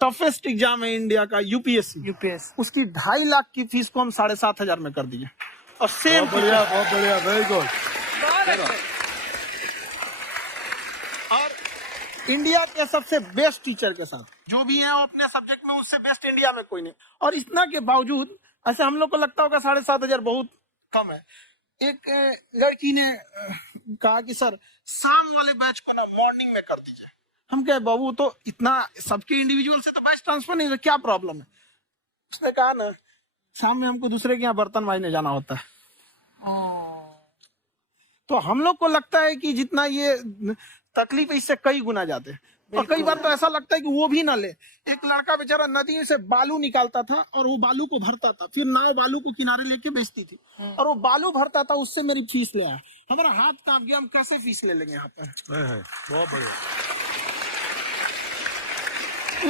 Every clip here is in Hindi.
टफेस्ट एग्जाम है इंडिया का, यूपीएससी, उसकी 2.5 लाख की फीस को हम 7,500 में कर दिए। और सेम बहुत बढ़िया, वेरी गुड। और इंडिया के सबसे बेस्ट टीचर के साथ जो भी है वो अपने सब्जेक्ट में उससे बेस्ट इंडिया में कोई नहीं। और इतना के बावजूद ऐसे हम लोग को लगता होगा 7,500 बहुत कम है। एक लड़की ने कहा कि सर शाम वाले बैच को ना मॉर्निंग में कर दीजिए। हम कहे बाबू तो इतना सबके इंडिविजुअल से तो बैच ट्रांसफर नहीं, क्या प्रॉब्लम है? उसने कहा ना शाम में हमको दूसरे के यहाँ बर्तन मांजने जाना होता है। तो हम लोग को लगता है कि जितना ये तकलीफ इससे कई गुना जाते हैं। और कई बार तो ऐसा लगता है कि वो भी ना ले। एक लड़का बेचारा नदी से बालू निकालता था और वो बालू को भरता था, फिर नाव बालू को किनारे लेके बेचती थी और वो बालू भरता था, उससे मेरी फीस ले आया। हमारा हाथ कांप गया, हम कैसे फीस ले लेंगे यहाँ पर। बहुत बढ़िया।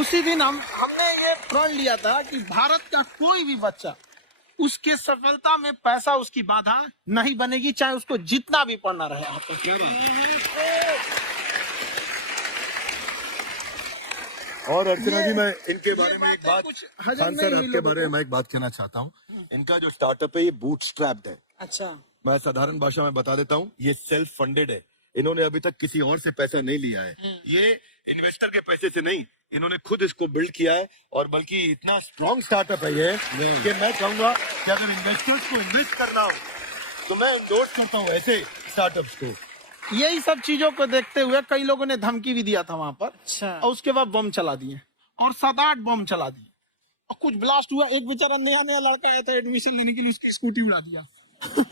उसी दिन हमने ये प्रण लिया था कि भारत का कोई भी बच्चा उसके सफलता में पैसा उसकी बाधा नहीं बनेगी, चाहे उसको जितना भी पढ़ना रहे। और अर्चना जी, मैं इनके बारे में एक बात, खान सर आपके बारे में एक बात कहना चाहता हूँ। इनका जो स्टार्टअप है ये बूटस्ट्रैप्ड है। अच्छा, मैं साधारण भाषा में बता देता हूँ, ये सेल्फ फंडेड है। इन्होंने अभी तक किसी और से पैसा नहीं लिया है। ये इन्वेस्टर के पैसे से नहीं, इन्होंने खुद इसको बिल्ड किया है। और बल्कि इतना स्ट्रॉन्ग स्टार्टअप है ये कि मैं कहूंगा कि अगर इन्वेस्टर्स को इन्वेस्ट करना हो तो मैं इंडोर्स करता हूँ ऐसे स्टार्टअप्स को। यही सब चीजों को देखते हुए कई लोगों ने धमकी भी दिया था वहां पर। अच्छा। और उसके बाद बम चला दिए और 7-8 बम चला दिए और कुछ ब्लास्ट हुआ। एक बेचारा नया लड़का आया था एडमिशन लेने के लिए, उसकी स्कूटी उड़ा दिया। तो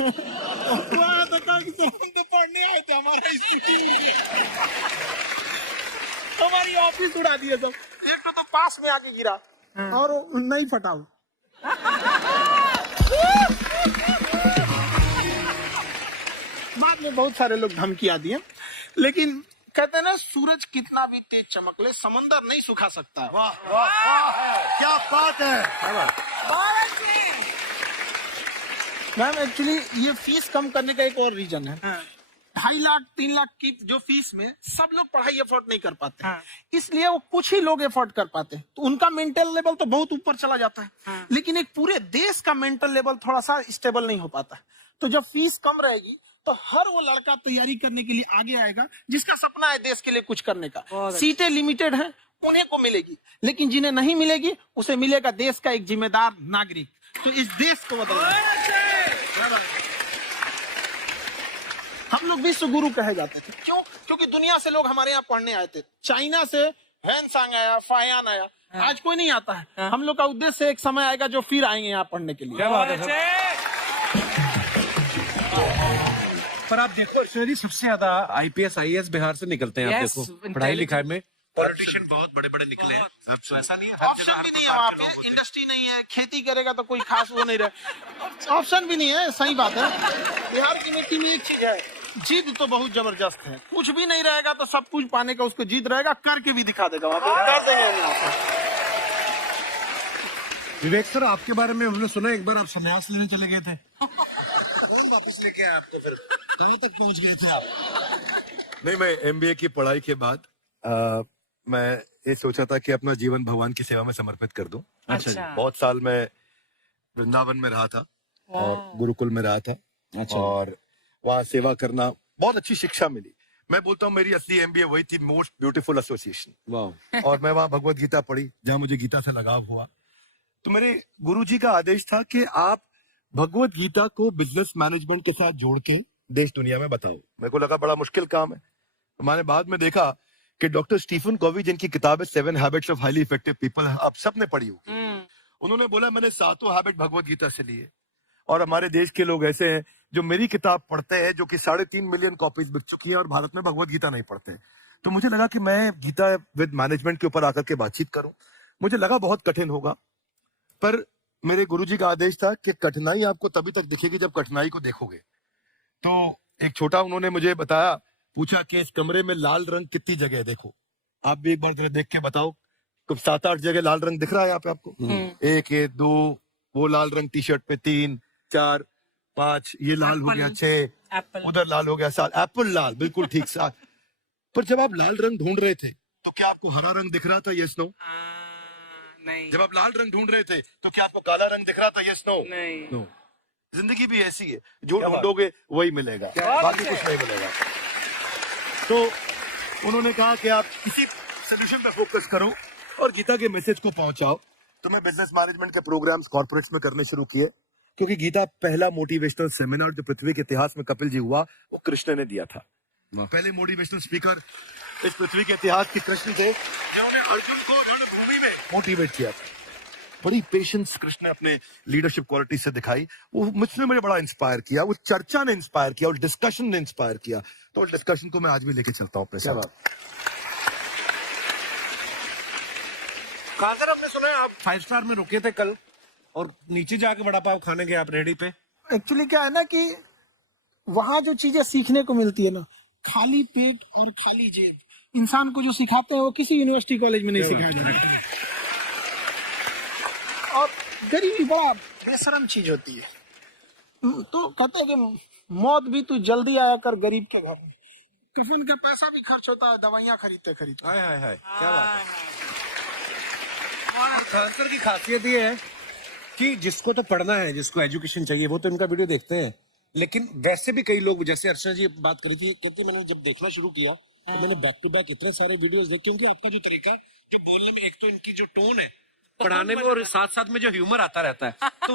पढ़ने आए थे, हमारा स्कूटी हमारी ऑफिस उड़ा दिए सब। एक तो पास में आके गिरा और नहीं फटा। बाद में बहुत सारे लोग धमकियां दिए, लेकिन कहते हैं ना सूरज कितना भी तेज चमक ले समंदर नहीं सुखा सकता है। वाह वाह वाह, क्या बात है। मैम एक्चुअली ये फीस कम करने का एक और रीजन है। 2.5 लाख 3 लाख की जो फीस में सब लोग पढ़ाई अफोर्ड नहीं कर पाते। इसलिए वो कुछ ही लोग अफोर्ड कर पाते हैं, तो उनका मेंटल लेवल तो बहुत ऊपर चला जाता है। लेकिन एक पूरे देश का मेंटल लेवल थोड़ा सा स्टेबल नहीं हो पाता। तो जब फीस कम रहेगी तो हर वो लड़का तैयारी करने के लिए आगे आएगा जिसका सपना है देश के लिए कुछ करने का। सीटें लिमिटेड हैं, उन्हें को मिलेगी, लेकिन जिन्हें नहीं मिलेगी उसे मिलेगा देश का एक जिम्मेदार नागरिक। तो इस देश को बदलना, हम लोग विश्व गुरु कहे जाते थे। क्यों? क्योंकि दुनिया से लोग हमारे यहाँ पढ़ने आए थे। चाइना से वैनसांग आया, फायान आया, आज कोई नहीं आता है। हम लोग का उद्देश्य एक समय आएगा जो फिर आएंगे यहाँ पढ़ने के लिए। पर आप देखो जी, सबसे ज्यादा IPS IAS बिहार से निकलते हैं। आप देखो पढ़ाई लिखाई में पॉलिटिशियन बहुत बड़े बड़े निकले हैं। तो ऐसा नहीं है, ऑप्शन भी नहीं है वहाँ पे, इंडस्ट्री नहीं है, खेती करेगा तो कोई खास वो नहीं रहे, ऑप्शन भी नहीं है। सही बात है। बिहार की मिट्टी में एक चीज है, जिद तो बहुत जबरदस्त है। कुछ भी नहीं रहेगा तो सब कुछ पाने का उसको जिद रहेगा, करके भी दिखा देगा वहाँ पे। विवेक सर, आपके बारे में हमने सुना एक बार आप संन्यास लेने चले गए थे। वापस लेके आए आपको, फिर कहीं तक पहुंच गए थे आप? नहीं, मैं MBA की पढ़ाई के बाद मैं ये सोचा था कि अपना जीवन भगवान की सेवा में समर्पित कर दूं। अच्छा। बहुत साल मैं वृंदावन में रहा था और गुरुकुल में रहा था। अच्छा। और वहाँ सेवा करना, बहुत अच्छी शिक्षा मिली। मैं बोलता हूँ मेरी असली MBA वही थी, मोस्ट ब्यूटीफुल एसोसिएशन। वाह। और मैं वहाँ भगवत गीता पढ़ी, जहाँ मुझे गीता से लगाव हुआ। तो मेरे गुरुजी का आदेश था कि आप भगवत गीता को बिजनेस मैनेजमेंट के साथ जोड़ के देश दुनिया में बताओ। मेरे को लगा बड़ा मुश्किल काम है। मैंने बाद में देखा कि डॉक्टर स्टीफन कॉवी, जिनकी किताब है 7 habits of highly effective people, आप सबने पढ़ी होगी। उन्होंने बोला मैंने 7 हैबिट भगवत गीता से लिए। और हमारे देश के लोग ऐसे हैं जो मेरी किताब पढ़ते हैं, जो कि 3.5 मिलियन कॉपीज बिक चुकी है, और भारत में भगवत गीता नहीं पढ़ते हैं। तो मुझे लगा कि मैं गीता विद मैनेजमेंट के ऊपर आकर के बातचीत करूं। मुझे लगा बहुत कठिन होगा, पर मेरे गुरुजी का आदेश था कि कठिनाई आपको तभी तक दिखेगी जब कठिनाई को देखोगे। तो एक छोटा उन्होंने मुझे बताया, पूछा कि इस कमरे में लाल रंग कितनी जगह है, देखो आप भी एक बार जरा देख के बताओ। तो 7-8 जगह लाल रंग दिख रहा है यहाँ पे आपको। 1 2 वो लाल रंग टी शर्ट पे, 3 4 5 ये लाल हो गया, 6 उधर लाल हो गया, 7 एप्पल लाल, बिल्कुल ठीक 7। पर जब आप लाल रंग ढूंढ रहे थे तो क्या आपको हरा रंग दिख रहा था? Yes no? नहीं। जब आप लाल रंग ढूंढ रहे थे तो क्या आपको काला रंग दिख रहा था? Yes no? नहीं। जिंदगी भी ऐसी है, जो ढूंढोगे वही मिलेगा, बाकी कुछ नहीं मिलेगा। तो उन्होंने कहा कि आप इसी सोल्यूशन पे फोकस करो और गीता के मैसेज को पहुंचाओ। तो मैं बिजनेस मैनेजमेंट के प्रोग्राम्स कॉर्पोरेट्स में करने शुरू किए, क्योंकि गीता पहला मोटिवेशनल सेमिनार जो पृथ्वी के इतिहास में कपिल जी हुआ, वो कृष्ण ने दिया था। पहले मोटिवेशनल स्पीकर इस पृथ्वी के इतिहास के कृष्ण थे, जिन्होंने अर्जुन को रणभूमि में मोटिवेट किया था। बड़ी पेशेंस कृष्ण ने अपने लीडरशिप क्वालिटी से दिखाई। वो मुझसे मुझे बड़ा इंस्पायर किया, वो चर्चा ने इंस्पायर किया और डिस्कशन ने इंस्पायर किया। तो डिस्कशन को मैं आज भी लेके चलता हूँ अपने साथ। खाकर आपने सुना है आप 5 स्टार में रुके थे कल और नीचे जाके वड़ा पाव खाने गए आप रेडी पे? एक्चुअली क्या है ना कि वहां जो चीजें सीखने को मिलती है ना, खाली पेट और खाली जेब इंसान को जो सिखाते हैं वो किसी यूनिवर्सिटी कॉलेज में नहीं सिखाया जाता। और गरीबी बड़ा बेशरम चीज होती है। तो कहते हैं कि मौत भी तू जल्दी आया कर गरीब के घर में। कफन का पैसा भी खर्च होता है दवाइयां खरीदते खरीदते। हाय हाय हाय, क्या बात है। खानसर की खासियत ये है कि जिसको तो पढ़ना है, जिसको एजुकेशन चाहिए, वो तो इनका वीडियो देखते हैं। लेकिन वैसे भी कई लोग, जैसे अर्चना जी बात करी थी, कहते मैंने जब देखना शुरू किया तो मैंने बैक टू बैक इतने सारे वीडियोस देखे, क्योंकि आपका जो तरीका है, जो बोलने में, एक तो इनकी जो टोन है पढ़ाने में, और साथ साथ में जो ह्यूमर आता रहता है, तो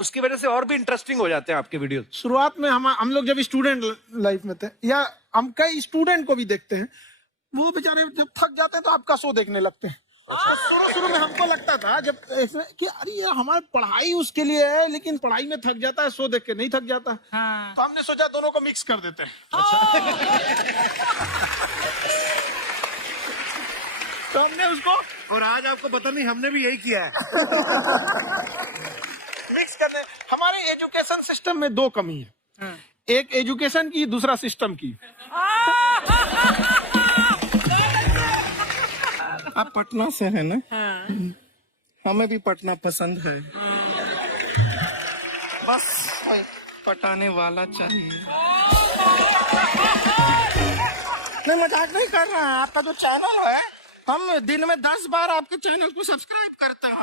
उसकी वजह से और भी इंटरेस्टिंग हो जाते हैं आपके वीडियो। शुरुआत में हम लोग जब स्टूडेंट लाइफ में थे, या हम कई स्टूडेंट को भी देखते हैं, वो बेचारे जब थक जाते हैं तो आपका शो देखने लगते हैं। शुरू में हमको लगता था जब कि अरे ये हमारी पढ़ाई उसके लिए है, लेकिन पढ़ाई में थक जाता है, शो देख के नहीं थक जाता। हाँ। तो हमने सोचा दोनों को मिक्स कर देते हैं। तो हमने उसको, और आज आपको पता नहीं, हमने भी यही किया है। मिक्स करने। हमारे एजुकेशन सिस्टम में 2 कमी है, एक एजुकेशन की, दूसरा सिस्टम की। आप पटना से है ना? हमें भी पटना पसंद है, बस पटाने वाला चाहिए। नहीं, मजाक नहीं कर रहा है। आपका जो चैनल है, हम दिन में 10 बार आपके चैनल को सब्सक्राइब करते हैं।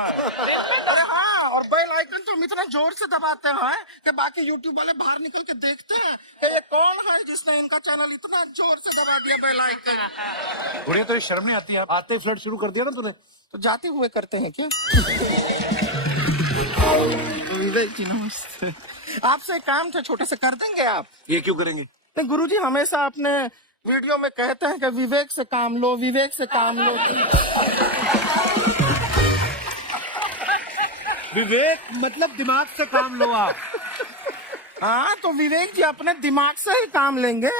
हाँ, और बेल आइकन तो हम इतना जोर से दबाते हैं कि बाकी यूट्यूब वाले बाहर निकल के देखते हैं कि ये कौन है जिसने इनका चैनल इतना जोर से दबा दिया बेल आइकन। बुढ़िया, तो शर्म नहीं आती है? आते ही फ्लर्ट शुरू कर दिया ना तूने। तो जाते हुए करते हैं क्या? विवेक जी नमस्ते। आपसे काम था, छोटे से कर देंगे आप? ये क्यों करेंगे? नहीं, गुरुजी हमेशा अपने वीडियो में कहते हैं कि विवेक से काम लो, विवेक से काम लो। विवेक मतलब दिमाग से काम लो आप। हाँ, तो विवेक जी अपने दिमाग से ही काम लेंगे।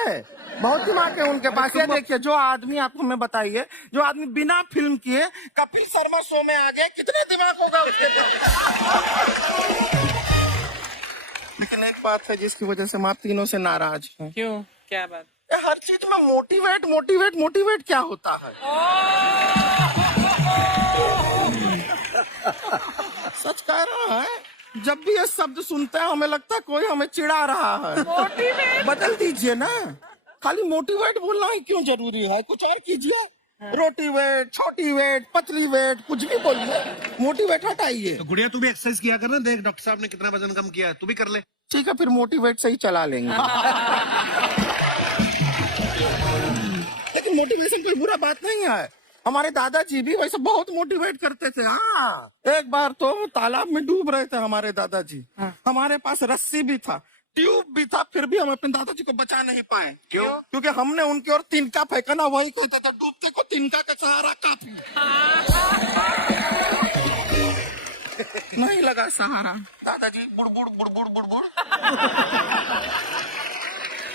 बहुत दिमाग है उनके पास। ये देखिए, जो आदमी, आपको मैं बताइए, जो आदमी बिना फिल्म किए कपिल शर्मा शो में आ गए, कितने दिमाग होगा उसके पास। लेकिन एक बात है जिसकी वजह से हम आप तीनों से नाराज हैं। क्यों? क्या बात? हर चीज में मोटिवेट मोटिवेट मोटिवेट क्या होता है? सच कह रहा है, जब भी ये शब्द सुनते हैं हमें लगता है कोई हमें चिढ़ा रहा है। मोटिवेट बदल दीजिए ना, खाली मोटिवेट बोलना ही क्यों जरूरी है? कुछ और कीजिए। रोटी वेट, छोटी वेट, पतली वेट, कुछ भी बोलिए, मोटिवेट हटाइए। तो गुड़िया, तू भी एक्सरसाइज किया करना। देख डॉक्टर साहब ने कितना वजन कम किया है, तू भी कर ले। ठीक है, फिर मोटिवेट से ही चला लेंगे। लेकिन मोटिवेशन कोई बुरा बात नहीं है। हमारे दादाजी भी वैसे बहुत मोटिवेट करते थे। हाँ, एक बार तो तालाब में डूब रहे थे हमारे दादाजी। हमारे पास रस्सी भी था, ट्यूब भी था, फिर भी हम अपने दादाजी को बचा नहीं पाए। क्यों? क्योंकि हमने उनकी ओर तिनका फेंका ना, वही कहते थे डूबते को तिनका का सहारा काफी। नहीं लगा सहारा, दादाजी बुड़बुड़ बुड़बुड़ बुड़बुड़।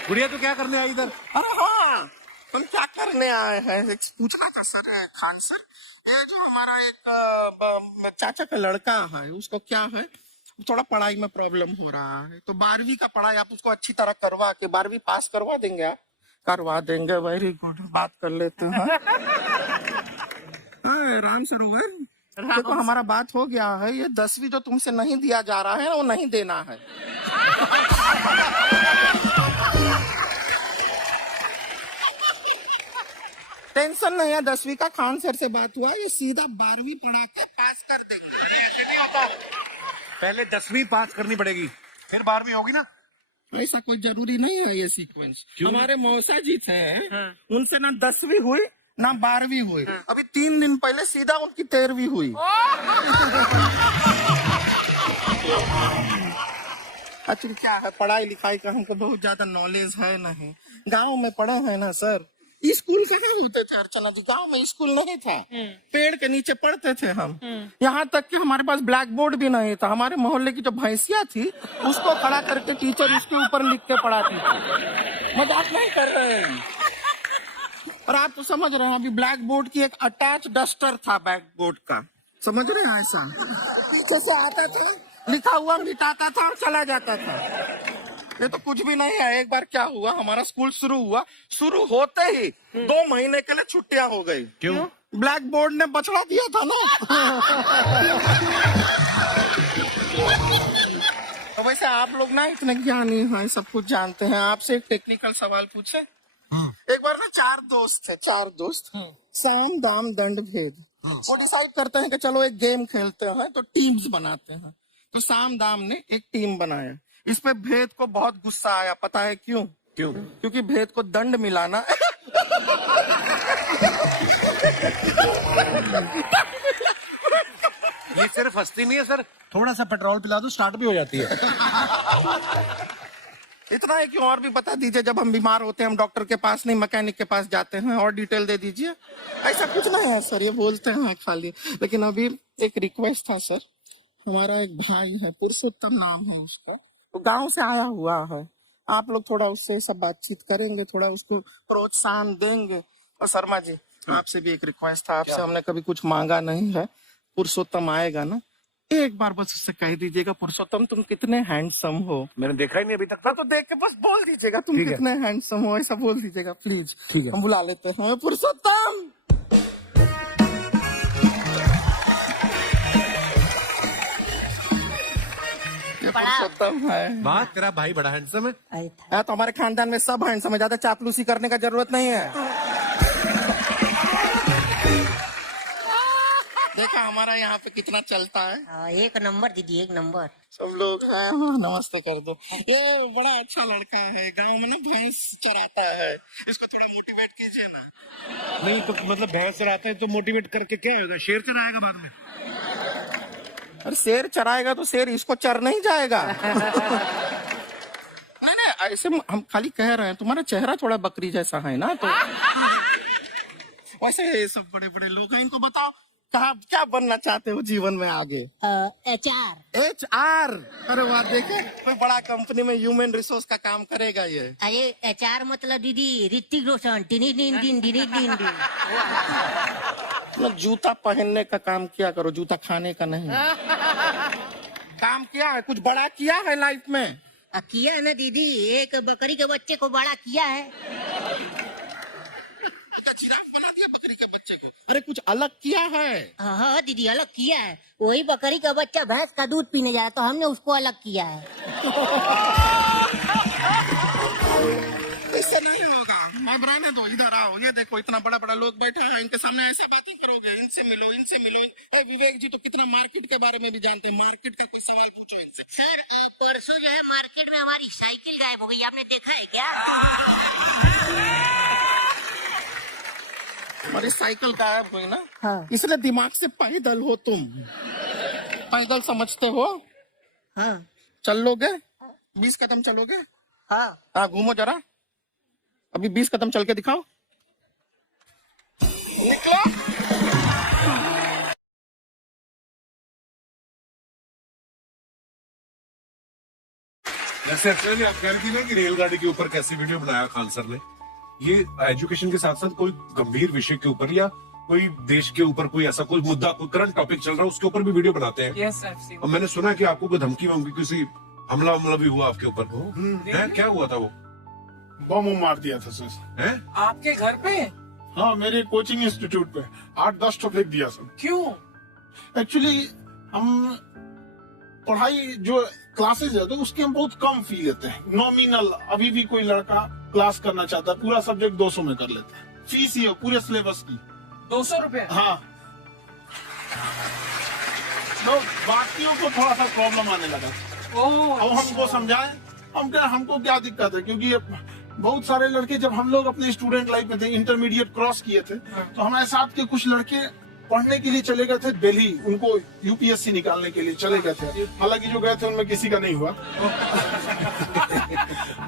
गुड़िया, तू क्या करने आई इधर? अरे हाँ, तुम क्या करने आए हैं? पूछना था सर, खान सर, ये जो हमारा एक चाचा का लड़का है, उसको क्या है, थोड़ा पढ़ाई में प्रॉब्लम हो रहा है, तो 12वीं का पढ़ाई आप उसको अच्छी तरह करवा के 12वीं पास करवा देंगे आप? करवा देंगे, वेरी गुड, बात कर लेते हैं। राम सरोवर, देखो हमारा बात हो गया है, ये 10वीं जो तुमसे नहीं दिया जा रहा है वो नहीं देना है। टेंशन नहीं है, 10वीं का खान सर से बात हुआ, ये सीधा 12वीं पढ़ा के पास कर देंगे। ऐसे नहीं होता, पहले 10वीं पास करनी पड़ेगी, फिर 12वीं होगी ना। ऐसा कोई जरूरी नहीं है ये सीक्वेंस। हमारे मौसा जी थे, उनसे ना 10वीं हुई ना 12वीं हुई, अभी 3 दिन पहले सीधा उनकी 13वीं हुई। एक्चुअली क्या है, पढ़ाई लिखाई का हमको बहुत ज्यादा नॉलेज है नहीं। गांव में पढ़े हैं ना सर, स्कूल कहाँ होते थे अर्चना जी, गांव में स्कूल नहीं था, पेड़ के नीचे पढ़ते थे हम। यहाँ तक कि हमारे पास ब्लैक बोर्ड भी नहीं था, हमारे मोहल्ले की जो भैंसिया थी उसको खड़ा करके टीचर उसके ऊपर लिख के पढ़ाती थी। मजाक नहीं कर रहे हैं। और आप तो समझ रहे हैं, अभी ब्लैक बोर्ड की एक अटैच डस्टर था बैक बोर्ड का, समझ रहे हैं, ऐसा पीछे से आता था, लिखा हुआ मिटाता था और चला जाता था। ये तो कुछ भी नहीं है। एक बार क्या हुआ, हमारा स्कूल शुरू हुआ, शुरू होते ही 2 महीने के लिए छुट्टियां हो गई। क्यों? ब्लैक बोर्ड ने बछड़ा दिया था ना। तो वैसे आप लोग ना इतने ज्ञानी हैं, सब कुछ जानते हैं। आपसे एक टेक्निकल सवाल पूछे। एक बार ना 4 दोस्त थे, 4 दोस्त, साम दाम दंड भेद। वो डिसाइड करते हैं कि चलो एक गेम खेलते हैं, तो टीम्स बनाते हैं। तो साम दाम ने एक टीम बनाया। इस पे भेद को बहुत गुस्सा आया, पता है क्यों? क्यों? क्योंकि भेद को दंड मिलाना ये सिर्फ हंसती नहीं है सर, थोड़ा सा पेट्रोल पिला दो स्टार्ट भी हो जाती है। इतना है कि और भी बता दीजिए, जब हम बीमार होते हैं हम डॉक्टर के पास नहीं मैकेनिक के पास जाते हैं, और डिटेल दे दीजिए। ऐसा कुछ नहीं है सर, ये बोलते हैं खाली। लेकिन अभी एक रिक्वेस्ट था सर, हमारा एक भाई है, पुरुषोत्तम नाम है उसका, वो गांव से आया हुआ है, आप लोग थोड़ा उससे सब बातचीत करेंगे, थोड़ा उसको प्रोत्साहन देंगे। और शर्मा जी आपसे भी एक रिक्वेस्ट था, आपसे हमने कभी कुछ मांगा नहीं है, पुरुषोत्तम आएगा ना, एक बार बस उससे कह दीजिएगा, पुरुषोत्तम तुम कितने हैंडसम हो। मैंने देखा ही नहीं अभी तक। तो देख के बस बोल दीजिएगा तुम कितने हैंडसम हो, ऐसा बोल दीजिएगा प्लीज। ठीक है, हम बुला लेते हैं पुरुषोत्तम। पुरुषोत्तम है। बात, तेरा भाई बड़ा हैंडसम है। तो हमारे खानदान में सब हैंडसम है, ज्यादा चापलूसी करने का जरूरत नहीं है। देखा हमारा यहाँ पे कितना चलता है। एक नंबर दीदी, एक नंबर। सब लोग हैं, नमस्ते कर दो। ये बड़ा अच्छा लड़का है, गांव में ना भैंस चराता है, इसको थोड़ा मोटिवेट कीजिए ना। नहीं तो मतलब भैंस चराते हैं तो मोटिवेट करके क्या होगा, शेर चराएगा बाद में। अरे शेर चराएगा तो शेर इसको चर नहीं जाएगा। नहीं नहीं, ऐसे हम खाली कह रहे हैं, तुम्हारा चेहरा थोड़ा बकरी जैसा है ना, तो वैसे ये सब बड़े बड़े लोग हैं, इनको बताओ कहा क्या बनना चाहते हो जीवन में आगे? HR। HR? अरे वाह, देखे कोई बड़ा कंपनी में ह्यूमन रिसोर्स का काम करेगा ये। अरे HR मतलब दीदी ऋतिक रोशन, दिन। जूता पहनने का काम किया करो, जूता खाने का नहीं। काम किया है, कुछ बड़ा किया है लाइफ में? किया है ना दीदी, एक बकरी के बच्चे को बड़ा किया है। जिराफ बना दिया बकरी के बच्चे को। अरे कुछ अलग किया है? हाँ दीदी, अलग किया है। वही बकरी का बच्चा भैंस का दूध पीने जा रहा, तो हमने उसको अलग किया है। इससे नहीं होगा, अब रहने दो, इधर आओ। ये देखो इतना बड़ा बड़ा लोग बैठा है, इनके सामने ऐसा बातें करोगे, इनसे मिलो इनसे मिलो। विवेक जी तो कितना मार्केट के बारे में भी जानते हैं, मार्केट का कोई सवाल पूछो इनसे। सर परसों जो है मार्केट में हमारी साइकिल गायब हो गई, आपने देखा है क्या? हमारी साइकिल गायब हुई ना? हाँ। इसलिए दिमाग से पैदल हो तुम, पैदल समझते हो? हाँ। चल लोगे 20 कदम चलोगे? हाँ। घूमो जरा, अभी 20 कदम चल के दिखाओ, निकलो। जैसे एक्चुअली आप कह रही थी ना कि रेलगाड़ी के ऊपर कैसे वीडियो बनाया खान सर ने, ये एजुकेशन के साथ साथ कोई गंभीर विषय के ऊपर या कोई देश के ऊपर कोई ऐसा कोई मुद्दा, कोई करंट टॉपिक चल रहा है, उसके ऊपर भी वीडियो बनाते हैं। Yes, I've seen. और मैंने सुना है कि आपको कोई धमकी वमकी, किसी हमला भी हुआ आपके ऊपर, है क्या हुआ था? वो बम मार दिया था सर। है आपके घर पे? हाँ, मेरे कोचिंग इंस्टीट्यूट पे 8-10 तो फेंक दिया सर। क्यों? एक्चुअली हम पढ़ाई जो क्लासेस है तो उसके हम बहुत कम फी लेते हैं, नॉमिनल। अभी भी कोई लड़का क्लास करना चाहता है, पूरा सब्जेक्ट 200 में कर लेता है, फीस ही है पूरे सिलेबस की 200 रुपए? हाँ। और बाकियों को थोड़ा सा प्रॉब्लम आने लगा। अब हमको समझाएं, हम क्या, हमको क्या दिक्कत है, क्योंकि ये बहुत सारे लड़के, जब हम लोग अपने स्टूडेंट लाइफ में थे, इंटरमीडिएट क्रॉस किए थे, तो हमारे साथ के कुछ लड़के पढ़ने के लिए चले गए थे दिल्ली, उनको यूपीएससी निकालने के लिए चले गए थे। हालांकि जो गए थे उनमें किसी का नहीं हुआ।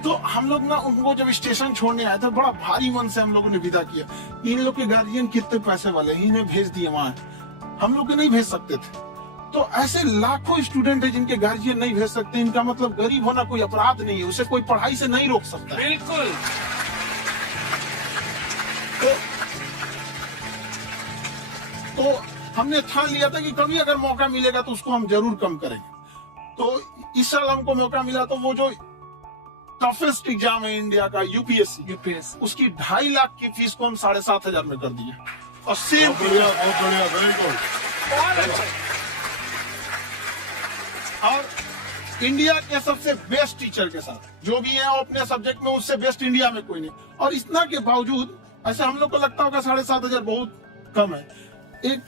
तो हम लोग ना उनको जब स्टेशन छोड़ने आए थे, बड़ा भारी मन से हम लोगों ने विदा किया। इन लोग के गार्जियन कितने पैसे वाले हैं, इन्हें भेज दिए वहां, हम लोग नहीं भेज सकते थे। तो ऐसे लाखों स्टूडेंट है जिनके गार्जियन नहीं भेज सकते। इनका मतलब गरीब होना कोई अपराध नहीं है, उसे कोई पढ़ाई से नहीं रोक सकता। बिल्कुल। तो हमने ठान लिया था कि कभी अगर मौका मिलेगा तो उसको हम जरूर कम करेंगे। तो इस साल हमको मौका मिला, तो वो जो टफेस्ट एग्जाम है इंडिया का, यूपीएससी, उसकी 2.5 लाख की फीस को हम 7,500 में कर दिए। और सेम बहुत बढ़िया, वेरी गुड। और इंडिया के सबसे बेस्ट टीचर के साथ, जो भी है वो अपने सब्जेक्ट में उससे बेस्ट इंडिया में कोई नहीं। और इतना के बावजूद, ऐसे हम लोग को लगता होगा 7,500 बहुत कम है। एक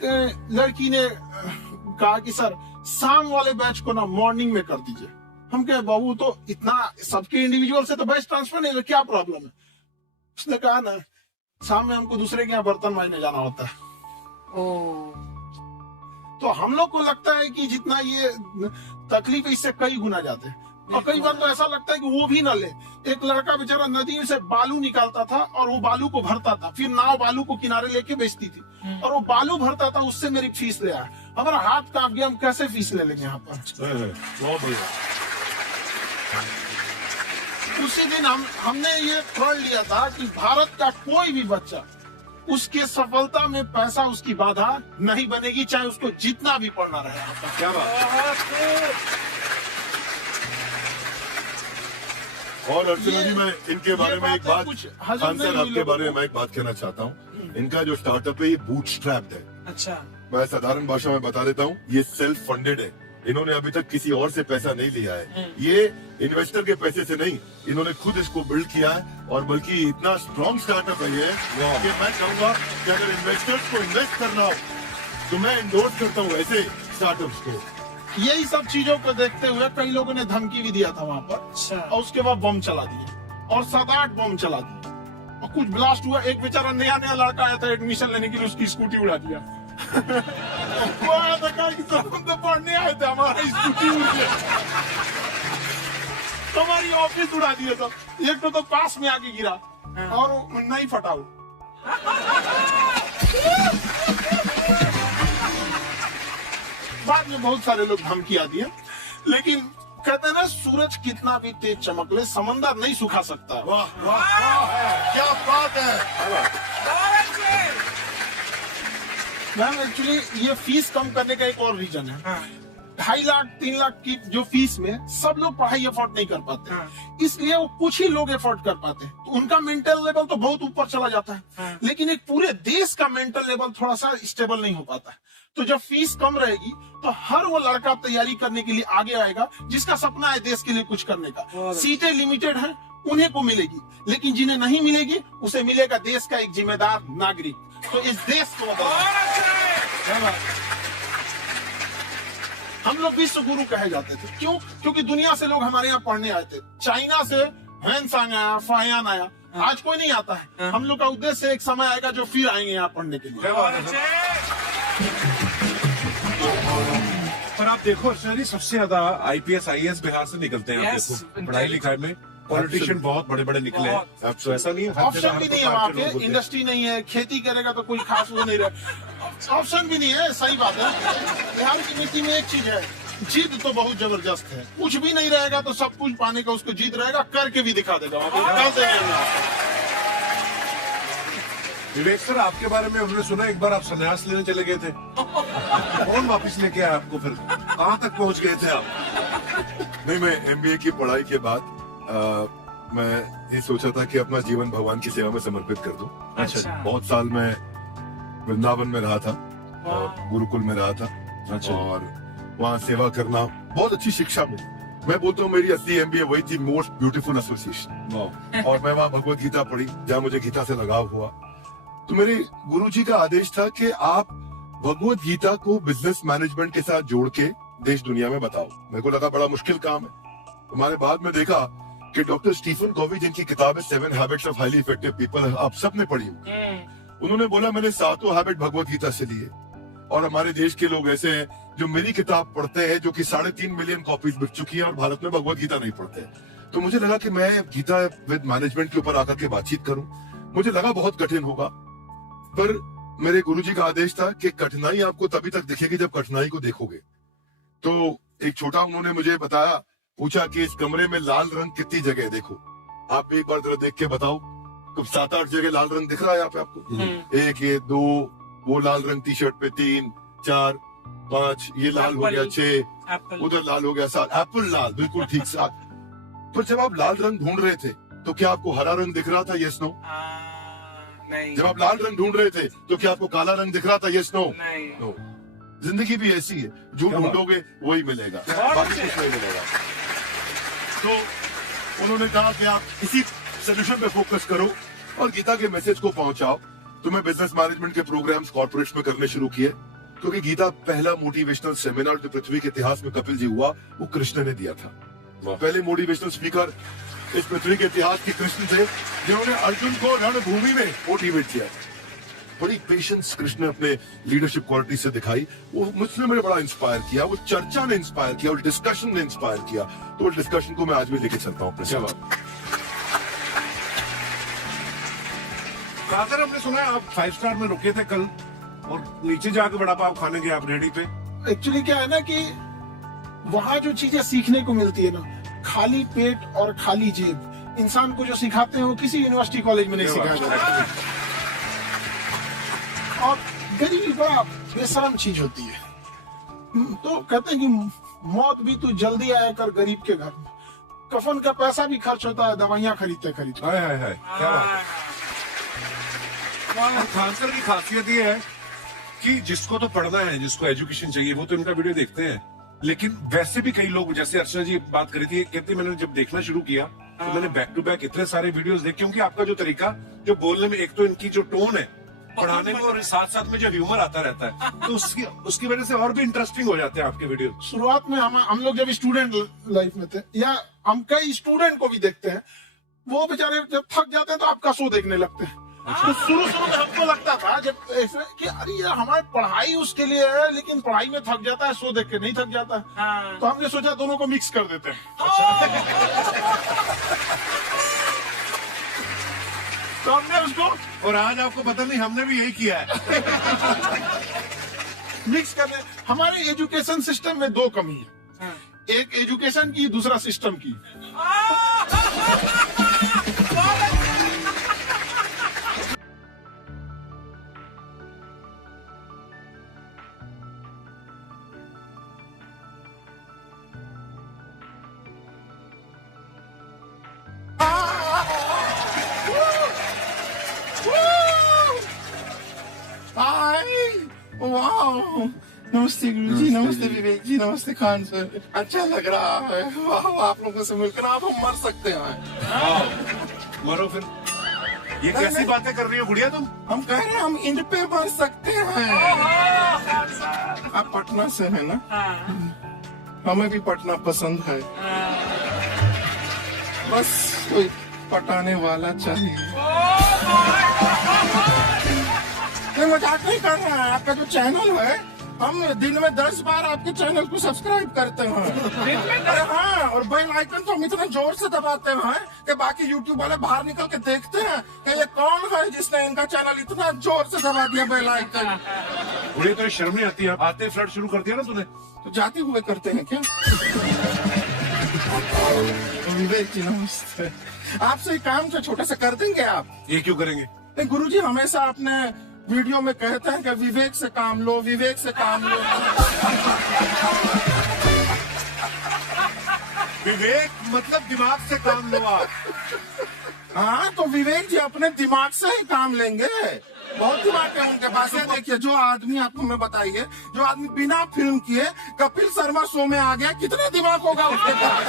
लड़की ने कहा कि सर शाम वाले बैच को ना मॉर्निंग में कर दीजिए। हम कहे बाबू, तो इतना सबके इंडिविजुअल से तो बैच ट्रांसफर नहीं, क्या प्रॉब्लम है? उसने कहा ना, शाम में हमको दूसरे के यहाँ बर्तन मांजने जाना होता है। तो हम लोग को लगता है कि जितना ये तकलीफ है, इससे कई गुना जाते हैं। और कई बार तो ऐसा लगता है कि वो भी ना ले। एक लड़का बेचारा नदी से बालू निकालता था और वो बालू को भरता था, फिर नाव बालू को किनारे लेके बेचती थी, और वो बालू भरता था, उससे मेरी फीस ले आया। हमारा हाथ कांप गया, हम कैसे फीस ले लेंगे यहाँ पर। बहुत बढ़िया। उसी दिन हमने ये प्रण लिया था कि भारत का कोई भी बच्चा, उसके सफलता में पैसा उसकी बाधा नहीं बनेगी, चाहे उसको जितना भी पढ़ना रहे। क्या बात। और अर्चना जी, मैं इनके बारे में एक बात, खान सर आपके बारे में मैं एक बात कहना चाहता हूँ। इनका जो स्टार्टअप है ये बूटस्ट्रैप्ड है। अच्छा। मैं साधारण भाषा में बता देता हूँ, ये सेल्फ फंडेड है। इन्होंने अभी तक किसी और से पैसा नहीं लिया है, ये इन्वेस्टर के पैसे से नहीं, इन्होंने खुद इसको बिल्ड किया है। और बल्कि इतना स्ट्रॉन्ग स्टार्टअप है ये कि मैं चाहूंगा कि अगर इन्वेस्टर्स को इन्वेस्ट करना हो तो मैं इंडोर्स करता हूँ ऐसे स्टार्टअप्स को। यही सब चीजों को देखते हुए कई लोगों ने धमकी भी दिया था वहाँ पर, और उसके बाद बम चला दिए, और 7-8 बम चला दिए, और कुछ ब्लास्ट हुआ। एक बेचारा नया लड़का आया था एडमिशन लेने के लिए, उसकी स्कूटी उड़ा दिया। वो आया था, कहा कि सर हम तो पढ़ने आए थे, हमारा स्कूटी उड़ गया, हमारी ऑफिस उड़ा दिया सब। एक तो पास में आके गिरा और नहीं फटा वो। बाद में बहुत सारे लोग धमकियां दिए, लेकिन कहते हैं ना, सूरज कितना भी तेज चमक ले, समंदर नहीं सुखा सकता। वाह वाह वाह, क्या बात है। मैम एक्चुअली ये फीस कम करने का एक और रीजन है। 2.5 लाख 3 लाख की जो फीस में सब लोग पढ़ाई अफोर्ड नहीं कर पाते, इसलिए वो कुछ ही लोग अफोर्ड कर पाते हैं। तो उनका मेंटल लेवल तो बहुत ऊपर चला जाता है, लेकिन एक पूरे देश का मेंटल लेवल थोड़ा सा स्टेबल नहीं हो पाता है। तो जब फीस कम रहेगी तो हर वो लड़का तैयारी करने के लिए आगे आएगा जिसका सपना है देश के लिए कुछ करने का। सीटें लिमिटेड है, उन्हें को मिलेगी, लेकिन जिन्हें नहीं मिलेगी उसे मिलेगा देश का एक जिम्मेदार नागरिक। तो इस देश को हम लोग विश्व गुरु कहे जाते थे। क्यों? क्योंकि दुनिया से लोग हमारे यहाँ पढ़ने आए थे। चाइना से हैंसांग आया, फाहियान आया, आज कोई नहीं आता है। हम लोग का उद्देश्य एक समय आएगा जो फिर आएंगे यहाँ पढ़ने के लिए। पर आप देखो अर्चना जी, सबसे ज्यादा IPS IAS बिहार से निकलते हैं। आप Yes, देखो पढ़ाई लिखाई में पॉलिटिशियन बहुत बड़े बड़े निकले हैं। तो ऐसा नहीं है, हर ऑप्शन जगह भी हर नहीं है प्रकार वहाँ के लोग पे, होते हैं। इंडस्ट्री नहीं है, खेती करेगा तो कोई खास वो नहीं रहे, ऑप्शन भी नहीं है। सही बात है। बिहार की मिट्टी में एक चीज है, जिद तो बहुत जबरदस्त है। कुछ भी नहीं रहेगा तो सब कुछ पाने का उसको जिद रहेगा, करके भी दिखा देगा। विवेक सर, आपके बारे में हमने सुना एक बार आप संन्यास लेने चले गए थे। कौन वापस लेके आया आपको? फिर कहाँ तक पहुँच गए थे आप? नहीं, मैं MBA की पढ़ाई के बाद मैं ये सोचा था कि अपना जीवन भगवान की सेवा में समर्पित कर दूं। अच्छा। बहुत साल मैं वृंदावन में रहा था और गुरुकुल में रहा था। अच्छा। और वहाँ सेवा करना बहुत अच्छी शिक्षा मिली। मैं बोलता हूँ मेरी असली MBA वही थी, मोस्ट ब्यूटीफुल एसोसिएशन। और मैं वहाँ भगवत गीता पढ़ी, जहाँ मुझे गीता से लगाव हुआ। तो मेरे गुरुजी का आदेश था कि आप भगवत गीता को बिजनेस मैनेजमेंट के साथ जोड़ के देश दुनिया में बताओ। मेरे को लगा बड़ा मुश्किल काम है। हमारे बाद में देखा कि डॉक्टर स्टीफन कोवी, जिनकी किताब है 7 habits of highly effective people, आप सबने पढ़ी होगी, उन्होंने बोला मैंने 7 हैबिट भगवत गीता से लिए। और हमारे देश के लोग ऐसे हैं जो मेरी किताब पढ़ते हैं, जो कि 3.5 मिलियन कॉपीज बिक चुकी है, और भारत में भगवत गीता नहीं पढ़ते। तो मुझे लगा कि मैं गीता विद मैनेजमेंट के ऊपर आकर के बातचीत करूं। मुझे लगा बहुत कठिन होगा, पर मेरे गुरुजी का आदेश था कि कठिनाई आपको तभी तक दिखेगी जब कठिनाई को देखोगे। तो एक छोटा उन्होंने मुझे बताया, पूछा कि इस कमरे में लाल रंग कितनी जगह है, देखो आप भी एक बार जरा देख के बताओ। तो 7-8 जगह लाल रंग दिख रहा है यहाँ पे आपको। 1, ये 2, वो लाल रंग टी शर्ट पे 3, 4, 5, ये लाल हो गया 6, उधर लाल हो गया 7, एप्पल लाल, बिल्कुल ठीक 7। पर जब आप लाल रंग ढूंढ रहे थे तो क्या आपको हरा रंग दिख रहा था? Yes no? नहीं। जब आप लाल रंग ढूंढ रहे थे तो क्या आपको काला रंग दिख रहा था? Yes no? नहीं। नो। जिंदगी भी ऐसी है, जो ढूंढोगे वही मिलेगा, बाकी कुछ नहीं मिलेगा। तो उन्होंने कहा कि आप इसी सोल्यूशन पे फोकस करो और गीता के मैसेज को पहुंचाओ। तो मैं बिजनेस मैनेजमेंट के प्रोग्राम्स कॉर्पोरेट्स में करने शुरू किए, क्योंकि गीता पहला मोटिवेशनल सेमिनार जो पृथ्वी के इतिहास में कपिल जी हुआ, वो कृष्ण ने दिया था। पहले मोटिवेशनल स्पीकर इस पृथ्वी के इतिहास के कृष्ण थे, जिन्होंने अर्जुन को रणभूमि में मोटिवेट किया। बड़ी पेशेंस कृष्ण ने अपने लीडरशिप क्वालिटी से दिखाई। वो मुझसे मुझे बड़ा इंस्पायर किया, वो चर्चा ने इंस्पायर किया, वो डिस्कशन ने इंस्पायर किया। तो उस डिस्कशन को मैं आज भी लेके चलता हूँ अपने साथ। सर, हमने सुना है आप 5 स्टार में रुके थे कल, और नीचे जाके बड़ा पाव खाने गए आप रेडी पे। एक्चुअली क्या है ना कि वहाँ जो चीजें सीखने को मिलती है ना, खाली पेट और खाली जेब इंसान को जो सिखाते हैं वो किसी यूनिवर्सिटी कॉलेज में नहीं सिखाया जाता। और गरीबी बड़ा बेशरम चीज होती है। तो कहते हैं कि मौत भी तू जल्दी आया कर गरीब के घर में। कफन का पैसा भी खर्च होता है दवाइयाँ खरीदते खरीदते। हाय हाय हाय, क्या बात है। खानसर की खासियत ये है कि जिसको तो पढ़ना है, जिसको एजुकेशन चाहिए, वो तो इनका वीडियो देखते हैं। लेकिन वैसे भी कई लोग, जैसे अर्चना जी बात करी थी, कहती मैंने जब देखना शुरू किया तो मैंने बैक टू बैक इतने सारे वीडियोस देखे, क्योंकि आपका जो तरीका जो बोलने में, एक तो इनकी जो टोन है पढ़ाने में, और साथ साथ में जो ह्यूमर आता रहता है, तो उसकी वजह से और भी इंटरेस्टिंग हो जाते हैं आपके वीडियो। शुरुआत में हम लोग जब स्टूडेंट लाइफ में थे, या हम कई स्टूडेंट को भी देखते हैं, वो बेचारे जब थक जाते हैं तो आपका शो देखने लगते हैं। तो शुरू में हमको लगता था जब ऐसे कि अरे यार हमारी पढ़ाई उसके लिए है, लेकिन पढ़ाई में थक जाता है, शो देख के नहीं थक जाता है। तो हमने सोचा दोनों को मिक्स कर देते हैं। तो हमने उसको, और आज आपको पता नहीं, हमने भी यही किया है। मिक्स करने। हमारे एजुकेशन सिस्टम में 2 कमी है, एक एजुकेशन की, दूसरा सिस्टम की। वाह, नमस्ते गुरुजी, नमस्ते विवेक जी, नमस्ते खान सर। अच्छा लग रहा है। वाह, आप लोगों से मिलकर आप हम मर सकते हैं। मरो फिर। ये कैसी बातें कर रही हो गुड़िया तुम? हम कह रहे हैं हम इंड पे मर सकते हैं। आप पटना से है ना? हमें भी पटना पसंद है। बस कोई पटाने वाला चाहिए। नहीं, मजाक नहीं कर रहा है। आपका जो चैनल है, हम दिन में 10 बार आपके चैनल को सब्सक्राइब करते हैं। अरे हाँ, और बेल आइकन तो हम इतना जोर से दबाते हैं कि बाकी यूट्यूब वाले बाहर निकल के देखते हैं कि ये कौन है जिसने इनका चैनल इतना जोर से दबा दिया बेल आइकन। गुड़िया तो शर्म नहीं आती है? आते फ्लर्ट शुरू कर दिया ना तूने? तो जाते हुए करते हैं क्या? विवेक जी नमस्ते। आपसे एक काम जो छोटा सा कर देंगे आप? ये क्यों करेंगे? नहीं गुरुजी, हमेशा आपने वीडियो में कहते हैं कि विवेक से काम लो, विवेक से काम लो। विवेक मतलब दिमाग से काम लो आप। हाँ, तो विवेक जी अपने दिमाग से ही काम लेंगे। बहुत दिमाग है उनके पास। ये देखिए, जो आदमी, आपको मैं बताइए, जो आदमी बिना फिल्म किए कपिल शर्मा शो में आ गया, कितना दिमाग होगा उसके पास।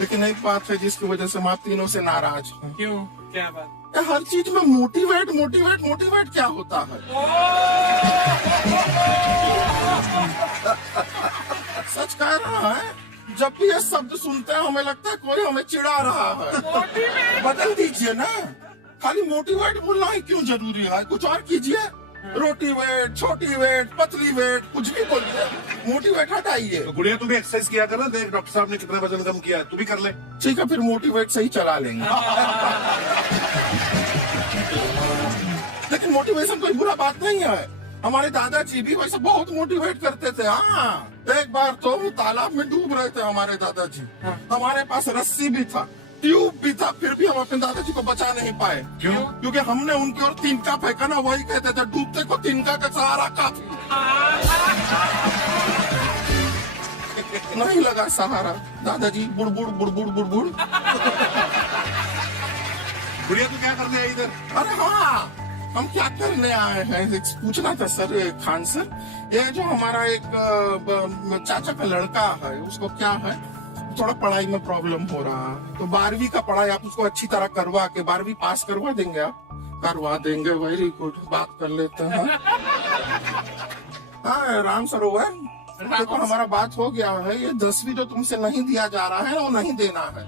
लेकिन एक बात है जिसकी वजह से हम आप तीनों से नाराज हैं। क्यों? क्या बात? ये हर चीज में मोटिवेट मोटिवेट मोटिवेट क्या होता है? सच कह रहा है, जब भी ये शब्द सुनते हैं हमें लगता है कोई हमें चिढ़ा रहा है। बदल दीजिए ना, खाली मोटिवेट बोलना ही क्यों जरूरी है? कुछ और कीजिए, रोटी वेट, छोटी वेट, पतली वेट, कुछ भी बोलिए, मोटिवेट हटाइए। तो गुड़िया तू भी एक्सरसाइज किया कर ना, देख डॉक्टर साहब ने कितना वजन कम किया है, तू भी कर ले। ठीक है, फिर मोटिवेट से ही चला लेंगे। लेकिन मोटिवेशन कोई बुरा बात नहीं है। हमारे दादाजी भी वैसे बहुत मोटिवेट करते थे। हाँ, एक बार तो तालाब में डूब रहे थे हमारे दादाजी, हमारे पास रस्सी भी था, ट्यूब भी था, फिर भी हम अपने दादाजी को बचा नहीं पाए। क्यों? क्योंकि हमने उनकी ओर तिनका फेंका ना, वही कहते थे डूबते को तिनका का सहारा काफी। नहीं लगा सहारा, दादाजी बुड़बुड़ बुड़बुड़ बुड़बुड़। गुड़िया तू क्या करने आई इधर? अरे हाँ, हम क्या करने आए हैं एक पूछना था सर, खान सर, ये जो हमारा एक चाचा का लड़का है, उसको क्या है, थोड़ा पढ़ाई में प्रॉब्लम हो रहा है, तो 12वीं का पढ़ाई आप उसको अच्छी तरह करवा के 12वीं पास करवा देंगे आप? करवा देंगे, वेरी गुड, बात कर लेते हैं। हाँ राम सरोवर, देखो हमारा बात हो गया है, ये 10वीं जो तुमसे नहीं दिया जा रहा है वो नहीं देना है।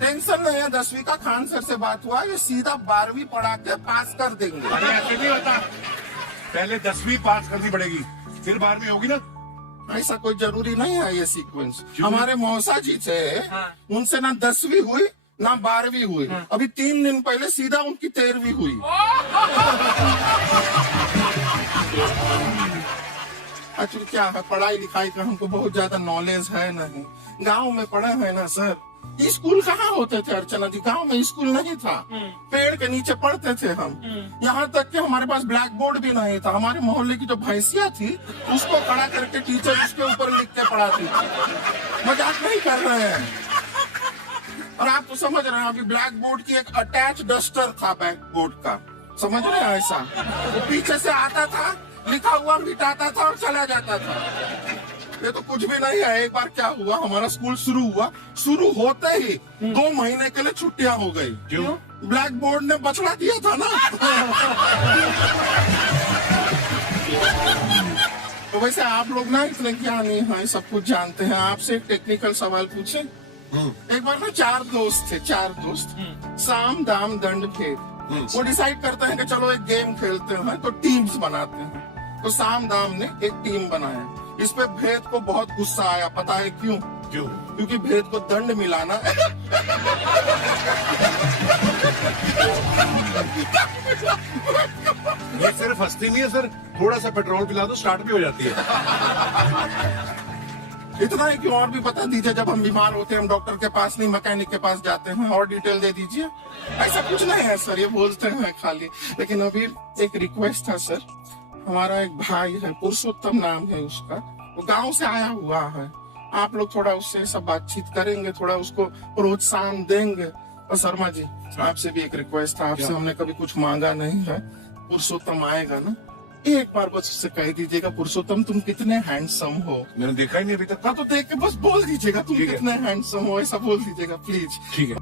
टेंशन नहीं है, 10वीं का खान सर से बात हुआ, ये सीधा 12वीं पढ़ा के पास कर देंगे। अरे ऐसे नहीं होता, पहले 10वीं पास करनी पड़ेगी, फिर 12वीं होगी ना। ऐसा कोई जरूरी नहीं है ये सीक्वेंस। हमारे मौसा जी थे, उनसे ना 10वीं हुई ना 12वीं हुई, अभी 3 दिन पहले सीधा उनकी 13वीं हुई। एक्चुअली क्या है, पढ़ाई लिखाई का हमको बहुत ज्यादा नॉलेज है नहीं, गांव में पढ़े हैं ना सर। स्कूल कहाँ होते थे अर्चना जी, गांव में स्कूल नहीं था, पेड़ के नीचे पढ़ते थे हम। यहाँ तक कि हमारे पास ब्लैक बोर्ड भी नहीं था, हमारे मोहल्ले की जो भैंसिया थी उसको खड़ा करके टीचर उसके ऊपर लिख के पढ़ाती थी। मजाक नहीं कर रहे हैं। और आप तो समझ रहे हैं, अभी ब्लैक बोर्ड की एक अटैच डस्टर था ब्लैक बोर्ड का, समझ रहे हैं ऐसा, वो पीछे से आता था, लिखा हुआ मिटाता था और चला जाता था। ये तो कुछ भी नहीं है। एक बार क्या हुआ, हमारा स्कूल शुरू हुआ, शुरू होते ही 2 महीने के लिए छुट्टियां हो गई। क्यों? ब्लैक बोर्ड ने बछड़ा दिया था ना। तो वैसे आप लोग ना इतने ज्ञानी हैं, सब कुछ जानते हैं। आपसे एक टेक्निकल सवाल पूछे। एक बार ना 4 दोस्त थे, 4 दोस्त, साम दाम दंड भेद। वो डिसाइड करते हैं कि चलो एक गेम खेलते हैं, तो टीम्स बनाते हैं। तो साम दाम ने एक टीम बनाया। इस पे भेद को बहुत गुस्सा आया, पता है क्यों? क्यों? क्योंकि भेद को दंड मिलाना ये सिर्फ हंसती नहीं है सर, थोड़ा सा पेट्रोल पिला दो स्टार्ट भी हो जाती है। इतना ही क्यों, और भी बता दीजिए। जब हम बीमार होते हैं हम डॉक्टर के पास नहीं मैकेनिक के पास जाते हैं, और डिटेल दे दीजिए। ऐसा कुछ नहीं है सर, ये बोलते हैं खाली। लेकिन अभी एक रिक्वेस्ट था सर, हमारा एक भाई है, पुरुषोत्तम नाम है उसका, वो गांव से आया हुआ है, आप लोग थोड़ा उससे सब बातचीत करेंगे, थोड़ा उसको प्रोत्साहन देंगे। और शर्मा जी, आपसे भी एक रिक्वेस्ट था, आपसे हमने कभी कुछ मांगा नहीं है, पुरुषोत्तम आएगा ना, एक बार बस उससे कह दीजिएगा, पुरुषोत्तम तुम कितने हैंडसम हो। मैंने देखा ही नहीं अभी तक। हाँ तो देख के बस बोल दीजिएगा तुम कितने हैंडसम हो, ऐसा बोल दीजिएगा प्लीज। ठीक है।